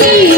की